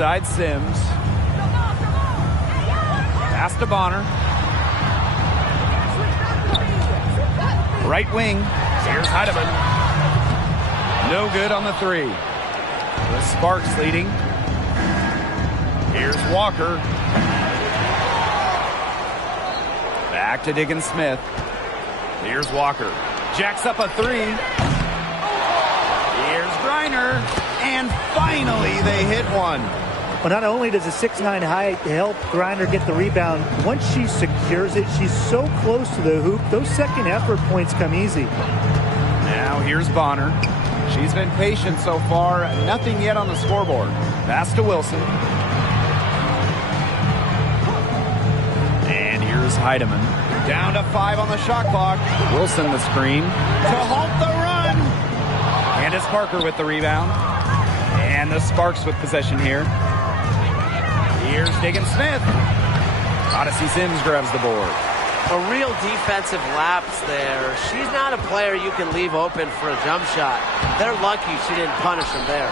side, Sims. Pass to Bonner. Right wing. Here's Heidemann. No good on the three. The Sparks leading. Here's Walker. Back to Diggins Smith. Here's Walker. Jacks up a three. Here's Griner. And finally they hit one. Well, not only does a 6'9" height help Griner get the rebound, once she secures it, she's so close to the hoop, those second effort points come easy. Now here's Bonner. She's been patient so far. Nothing yet on the scoreboard. Pass to Wilson. And here's Heidemann. Down to 5 on the shot clock. Wilson the screen to halt the run. Candace Parker with the rebound. And the Sparks with possession here. Here's Diggins Smith. Odyssey Sims grabs the board. A real defensive lapse there. She's not a player you can leave open for a jump shot. They're lucky she didn't punish them there.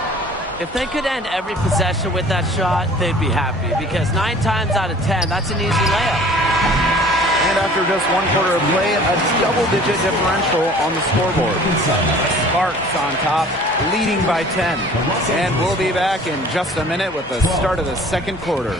If they could end every possession with that shot, they'd be happy, because 9 times out of 10, that's an easy layup. And after just 1/4 of play, a double-digit differential on the scoreboard. Sparks on top, leading by 10. And we'll be back in just a minute with the start of the second quarter.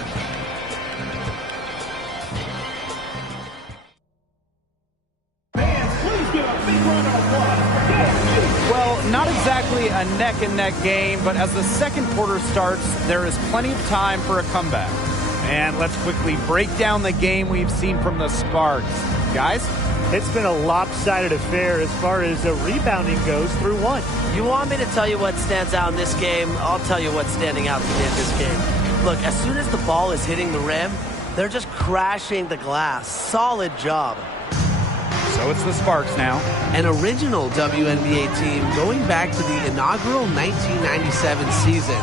Well, not exactly a neck-and-neck game, but as the second quarter starts, there is plenty of time for a comeback. And let's quickly break down the game we've seen from the Sparks. Guys? It's been a lopsided affair as far as rebounding goes through one. You want me to tell you what stands out in this game? I'll tell you what's standing out to me in this game. Look, as soon as the ball is hitting the rim, they're just crashing the glass. Solid job. So it's the Sparks now. An original WNBA team going back to the inaugural 1997 season.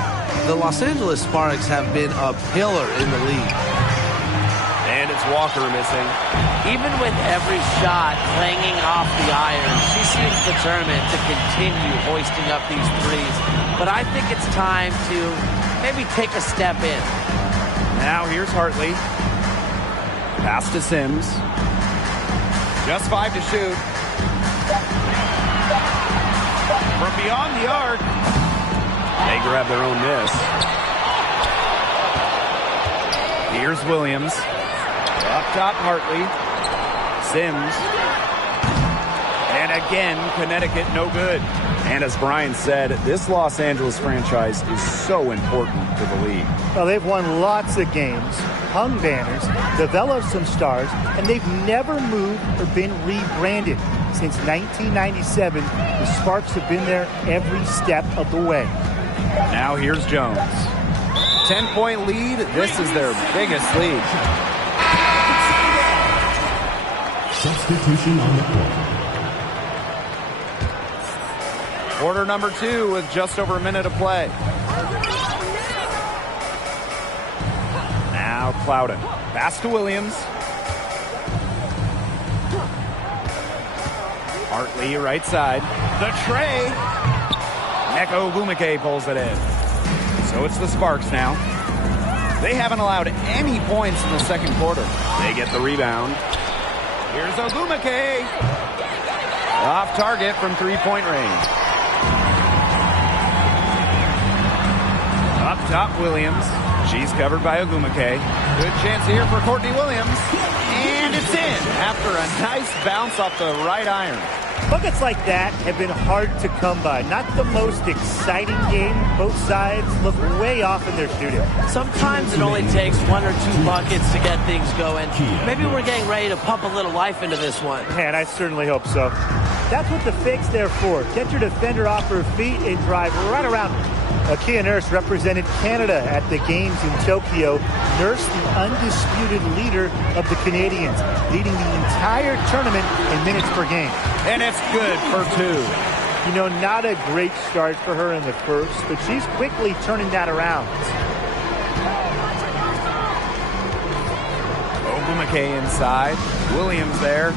The Los Angeles Sparks have been a pillar in the league. And it's Walker missing. Even with every shot clanging off the iron, she seems determined to continue hoisting up these threes. But I think it's time to maybe take a step in. Now here's Hartley. Pass to Sims. Just 5 to shoot. From beyond the arc. They grab their own miss. Here's Williams. Up top, Hartley. Sims. And again, Connecticut no good. And as Brian said, this Los Angeles franchise is so important to the league. Well, they've won lots of games, hung banners, developed some stars, and they've never moved or been rebranded. Since 1997, the Sparks have been there every step of the way. Now here's Jones. 10-point lead. This is their biggest lead. Substitution on the court. Quarter number 2 with just over a minute of play. Now Clouden. Pass to Williams. Hartley right side. The tray. Neko Ogumike pulls it in. So it's the Sparks now. They haven't allowed any points in the second quarter. They get the rebound. Here's Ogumike. Off target from 3-point range. Up top, Williams. She's covered by Ogumike. Good chance here for Courtney Williams. And it's in after a nice bounce off the right iron. Buckets like that have been hard to come by. Not the most exciting game. Both sides look way off in their shooting. Sometimes it only takes 1 or 2 buckets to get things going. Maybe we're getting ready to pump a little life into this one. Man, I certainly hope so. That's what the fake's there for. Get your defender off her feet and drive right around her. Kia Nurse represented Canada at the games in Tokyo. Nurse, the undisputed leader of the Canadians, leading the entire tournament in minutes per game. And it's good for 2. You know, not a great start for her in the first, but she's quickly turning that around. Ogumike inside. Williams there.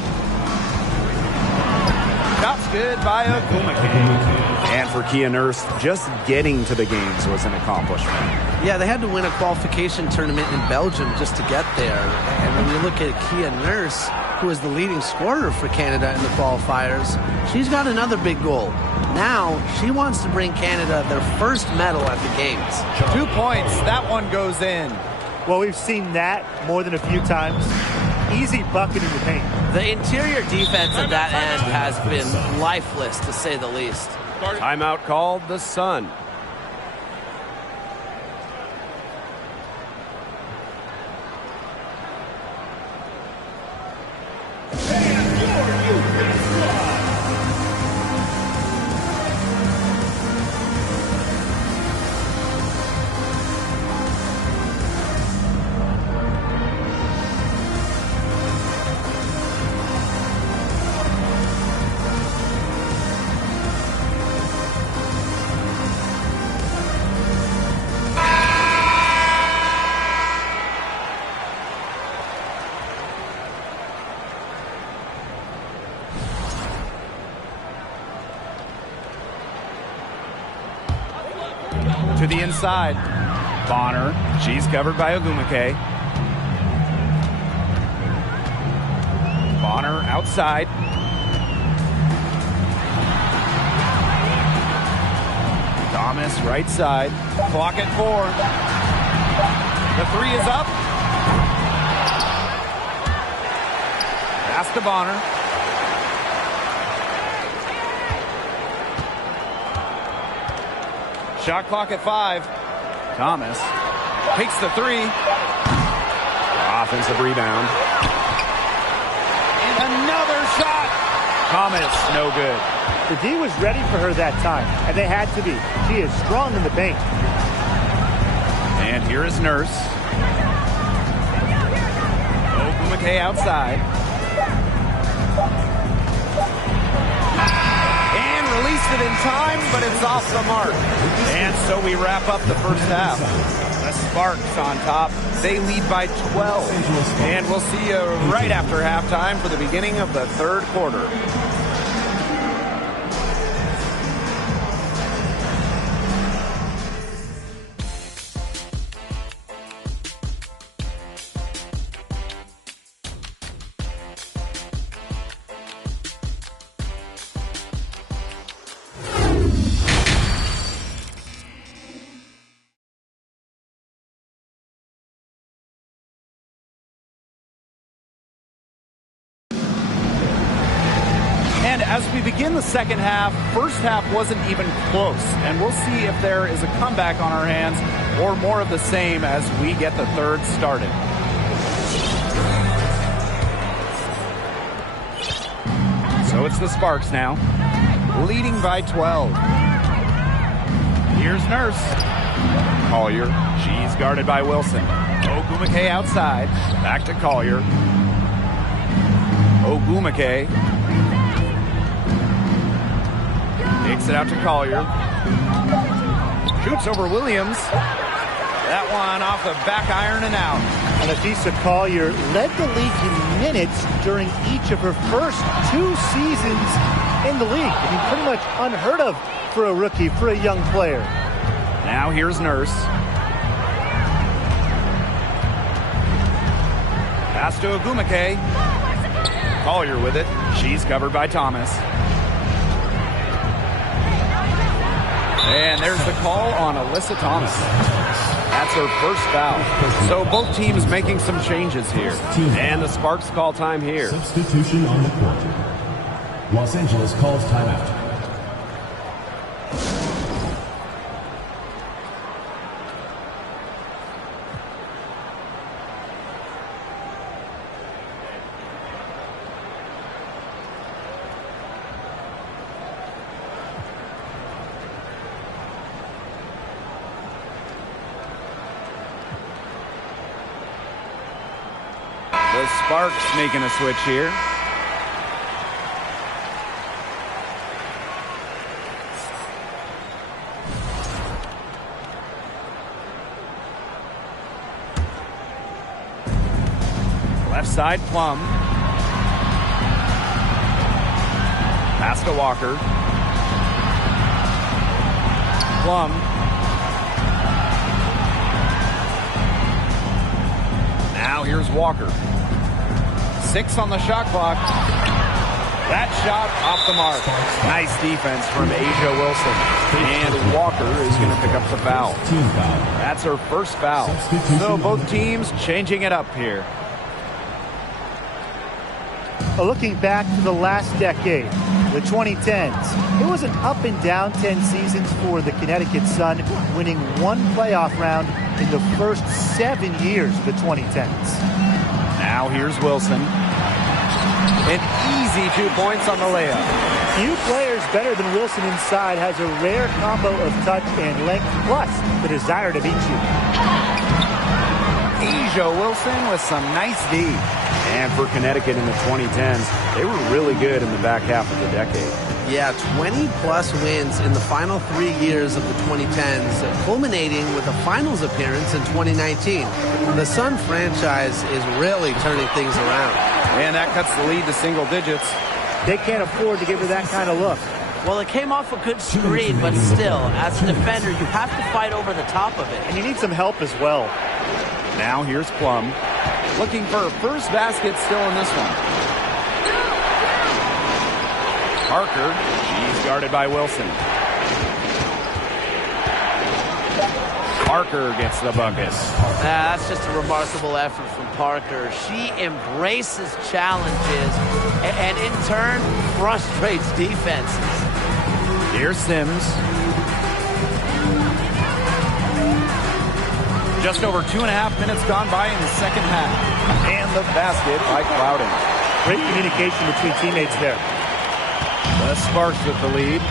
Shot's good by Ogumike. And for KCiNCO'S, just getting to the games was an accomplishment. Yeah, they had to win a qualification tournament in Belgium just to get there. And when you look at KCiNCO'S, who is the leading scorer for Canada in the qualifiers, she's got another big goal. Now, she wants to bring Canada their first medal at the Games. 2 points. That one goes in. Well, we've seen that more than a few times. Easy bucket in the paint. The interior defense at that end has been lifeless, to say the least. Timeout called the Sun. To the inside. Bonner. She's covered by Ogumake. Bonner outside. Thomas right side. Clock at 4. The 3 is up. Pass to Bonner. Shot clock at 5. Thomas takes the 3. Offensive rebound. And another shot. Thomas, no good. The D was ready for her that time, and they had to be. She is strong in the paint. And here is Nurse. Ogumake outside. Released it in time, but it's off the mark. And so we wrap up the first half. The Sparks on top. They lead by 12. And we'll see you right after halftime for the beginning of the third quarter. And as we begin the second half, first half wasn't even close. And we'll see if there is a comeback on our hands or more of the same as we get the third started. So it's the Sparks now, leading by 12. Here's Nurse. Collier, she's guarded by Wilson. Ogumake outside, back to Collier. Ogumake. Takes it out to Collier. Shoots over Williams. That one off the back iron and out. And Adisa Collier led the league in minutes during each of her first 2 seasons in the league. I mean, pretty much unheard of for a rookie, for a young player. Now here's Nurse. Pass to Ogumake. Collier with it. She's covered by Thomas. And there's the call on Alyssa Thomas. That's her first foul. So both teams making some changes here. And the Sparks call time here. Substitution on the court. Los Angeles calls timeout. The Sparks making a switch here. Left side, Plum. Pass to Walker. Plum. Now here's Walker. 6 on the shot clock. That shot off the mark. Nice defense from Asia Wilson. And Walker is going to pick up the foul. That's her first foul. So both teams changing it up here. Looking back to the last decade, the 2010s, it was an up and down 10 seasons for the Connecticut Sun, winning 1 playoff round in the first 7 years of the 2010s. Now here's Wilson. An easy 2 points on the layup. Few players better than Wilson inside, has a rare combo of touch and length, plus the desire to beat you. Asia Wilson with some nice D. And for Connecticut in the 2010s, they were really good in the back half of the decade. Yeah, 20-plus wins in the final 3 years of the 2010s, culminating with a finals appearance in 2019. The Sun franchise is really turning things around. And that cuts the lead to single digits. They can't afford to give her that kind of look. Well, it came off a good screen, but still, as a defender, you have to fight over the top of it. And you need some help as well. Now here's Plum. Looking for her first basket still in this one. Parker, she's guarded by Wilson. Parker gets the bucket. That's just a remarkable effort from Parker. She embraces challenges and in turn frustrates defenses. Here's Sims. Just over 2.5 minutes gone by in the second half. And the basket by Clouden. Great communication between teammates there. The Sparks with the lead.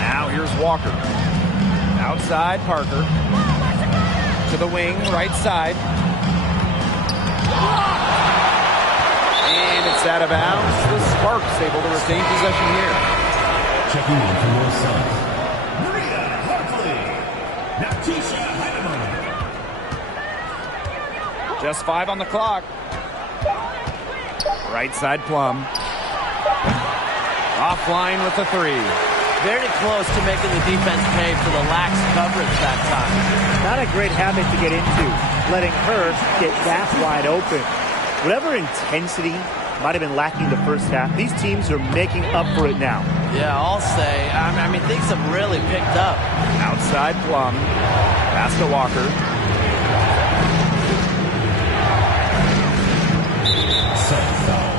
Now here's Walker. Outside, Parker. To the wing, right side. And it's out of bounds. The Sparks able to retain possession here. Checking in for your Suns. Just 5 on the clock. Right side, Plum. Offline with the 3. Very close to making the defense pay for the lax coverage that time. Not a great habit to get into, letting her get that wide open. Whatever intensity might have been lacking the first half, these teams are making up for it now. Yeah, I'll say. I mean, things have really picked up. Outside, Plum. Pass to Walker. Second foul.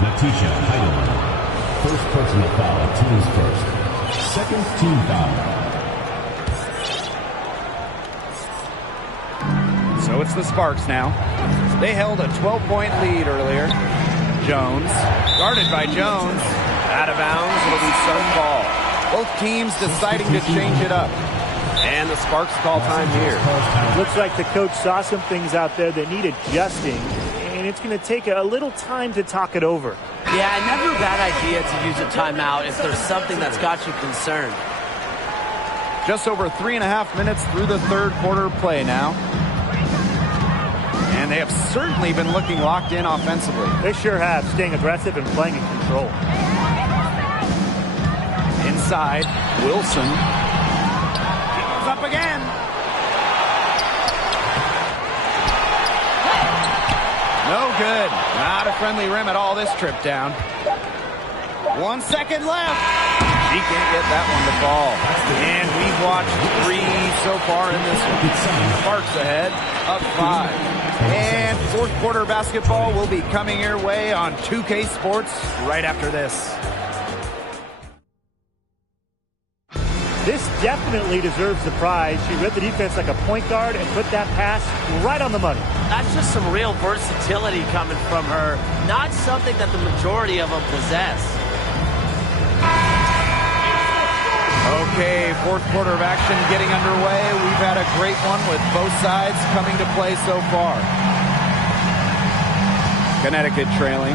Natisha Heidelman. First personal foul, team's first. Second team foul. So it's the Sparks now. They held a 12-point lead earlier. Jones, guarded by Jones. Out of bounds, it'll be Sun ball. Both teams deciding to change it up. And the Sparks call time here. Looks like the coach saw some things out there that need adjusting, and it's going to take a little time to talk it over. Yeah, never a bad idea to use a timeout if there's something that's got you concerned. Just over 3.5 minutes through the third quarter play now. And they have certainly been looking locked in offensively. They sure have, staying aggressive and playing in control. Inside, Wilson. He goes up again. No good. Not a friendly rim at all this trip down. 1 second left. She can't get that one to fall. And we've watched 3 so far in this one. Sparks ahead, up 5. And fourth quarter basketball will be coming your way on 2K Sports right after this. This definitely deserves the prize. She read the defense like a point guard and put that pass right on the money. That's just some real versatility coming from her. Not something that the majority of them possess. Okay, fourth quarter of action getting underway. We've had a great one with both sides coming to play so far. Connecticut trailing.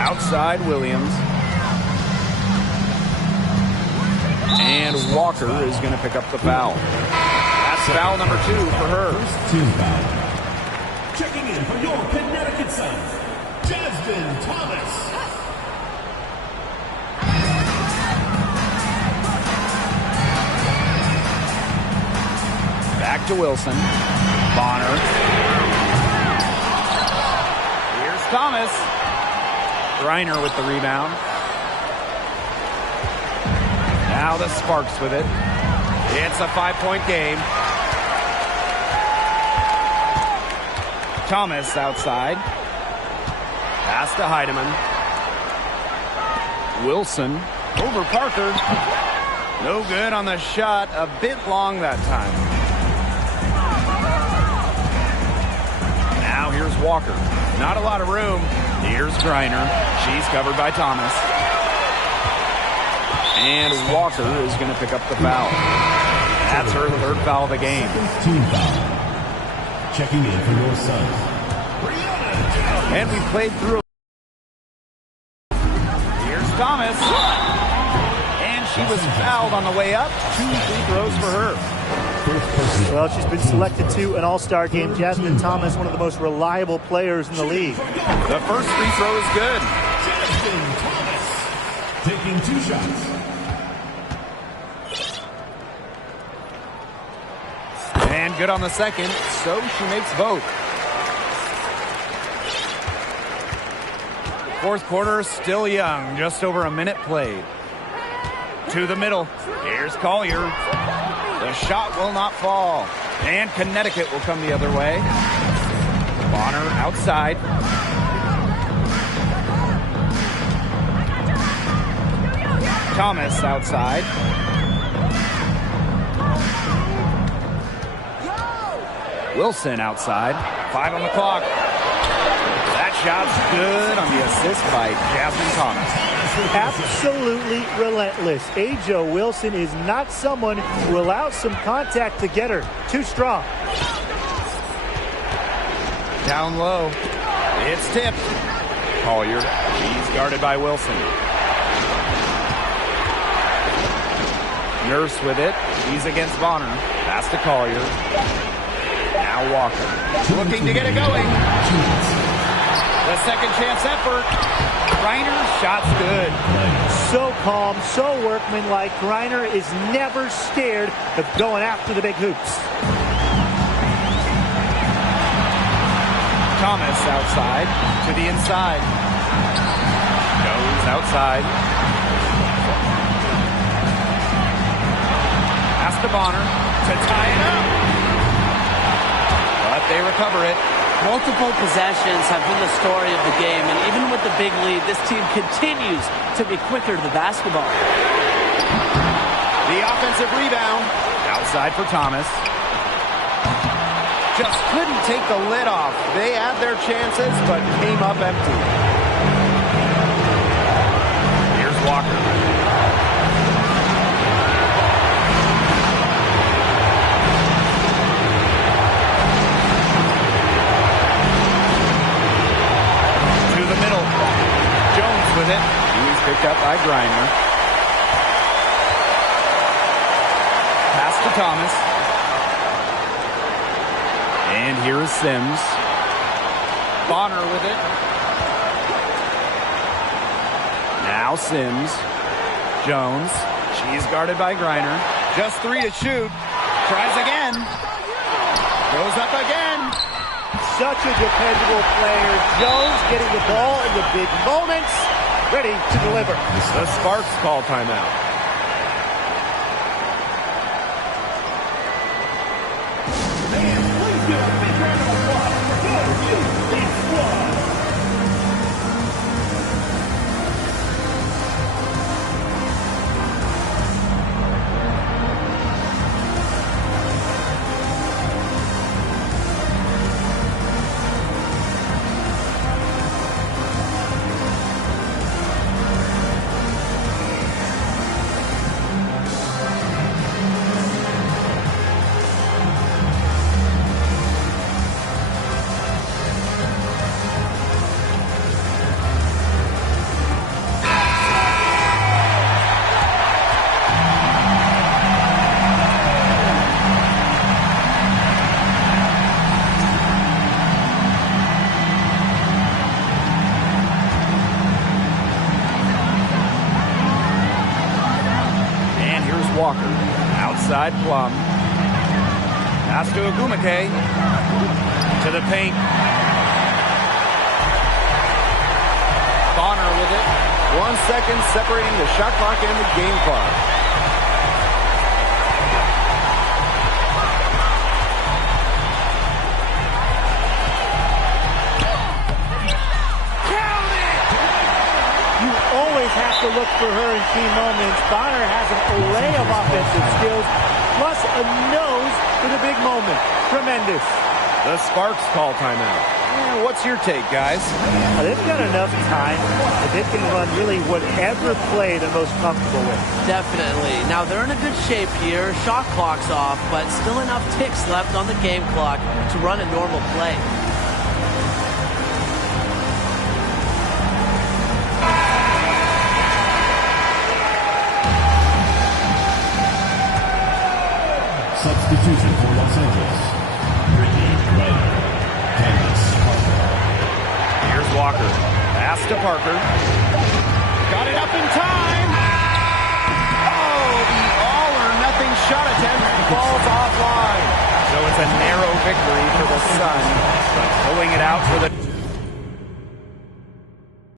Outside, Williams. And Walker is going to pick up the foul. That's foul number 2 for her. First team foul. Checking in for your Connecticut Suns, Jasmine Thomas. to Wilson. Bonner. Here's Thomas. Griner with the rebound. Now the Sparks with it. It's a 5-point game. Thomas outside. Pass to Heidemann. Wilson over Parker. No good on the shot. A bit long that time. Now here's Walker. Not a lot of room. Here's Griner. She's covered by Thomas. And Walker is going to pick up the foul. That's her third foul of the game. Team foul. Checking in for your Suns. And we played through. Here's Thomas. And she was fouled on the way up. 2 free throws for her. Well, she's been selected to an all-star game. Jasmine Thomas, one of the most reliable players in the league. The first free throw is good. Jasmine Thomas taking 2 shots. And good on the second, so she makes both. Fourth quarter still young, just over a minute played. To the middle, here's Collier. The shot will not fall. And Connecticut will come the other way. Bonner outside. Thomas outside. Wilson outside. 5 on the clock. That shot's good on the assist by Jasmine Thomas. Absolutely relentless. Ajo Wilson is not someone who allows some contact to get her. Too strong. Down low. It's tipped. Collier. She's guarded by Wilson. Nurse with it. She's against Bonner. Pass to Collier. Now Walker. Looking to get it going. The second chance effort. Griner's shot's good. So calm, so workmanlike. Griner is never scared of going after the big hoops. Thomas outside to the inside. Goes outside. Pass to Bonner to tie it up. But they recover it. Multiple possessions have been the story of the game, and even with the big lead, this team continues to be quicker to the basketball. The offensive rebound. Outside for Thomas. Just couldn't take the lid off. They had their chances, but came up empty. Here's Walker. With it. He's picked up by Griner. Pass to Thomas. And here is Sims. Bonner with it. Now Sims. Jones. She's guarded by Griner. Just 3 to shoot. Tries again. Goes up again. Such a dependable player. Jones getting the ball in the big moments. Ready to deliver. The Sparks call timeout. Walker, outside Plum. Pass to Ogumake. To the paint. Bonner with it. 1 second separating the shot clock and the game clock. You always have to look for her in key moments. Bonner has an array of offensive skills, plus a nose for the big moment. Tremendous. The Sparks call timeout. What's your take, guys? They've got enough time that they can run really whatever play they're most comfortable with. Definitely. Now, they're in a good shape here. Shot clock's off, but still enough ticks left on the game clock to run a normal play. Substitution for Los Angeles. Brittany Ryder. Candace Parker. Here's Walker. Pass to Parker. Got it up in time. Oh, the all-or-nothing shot attempt falls offline. So it's a narrow victory for the Sun, but pulling it out for the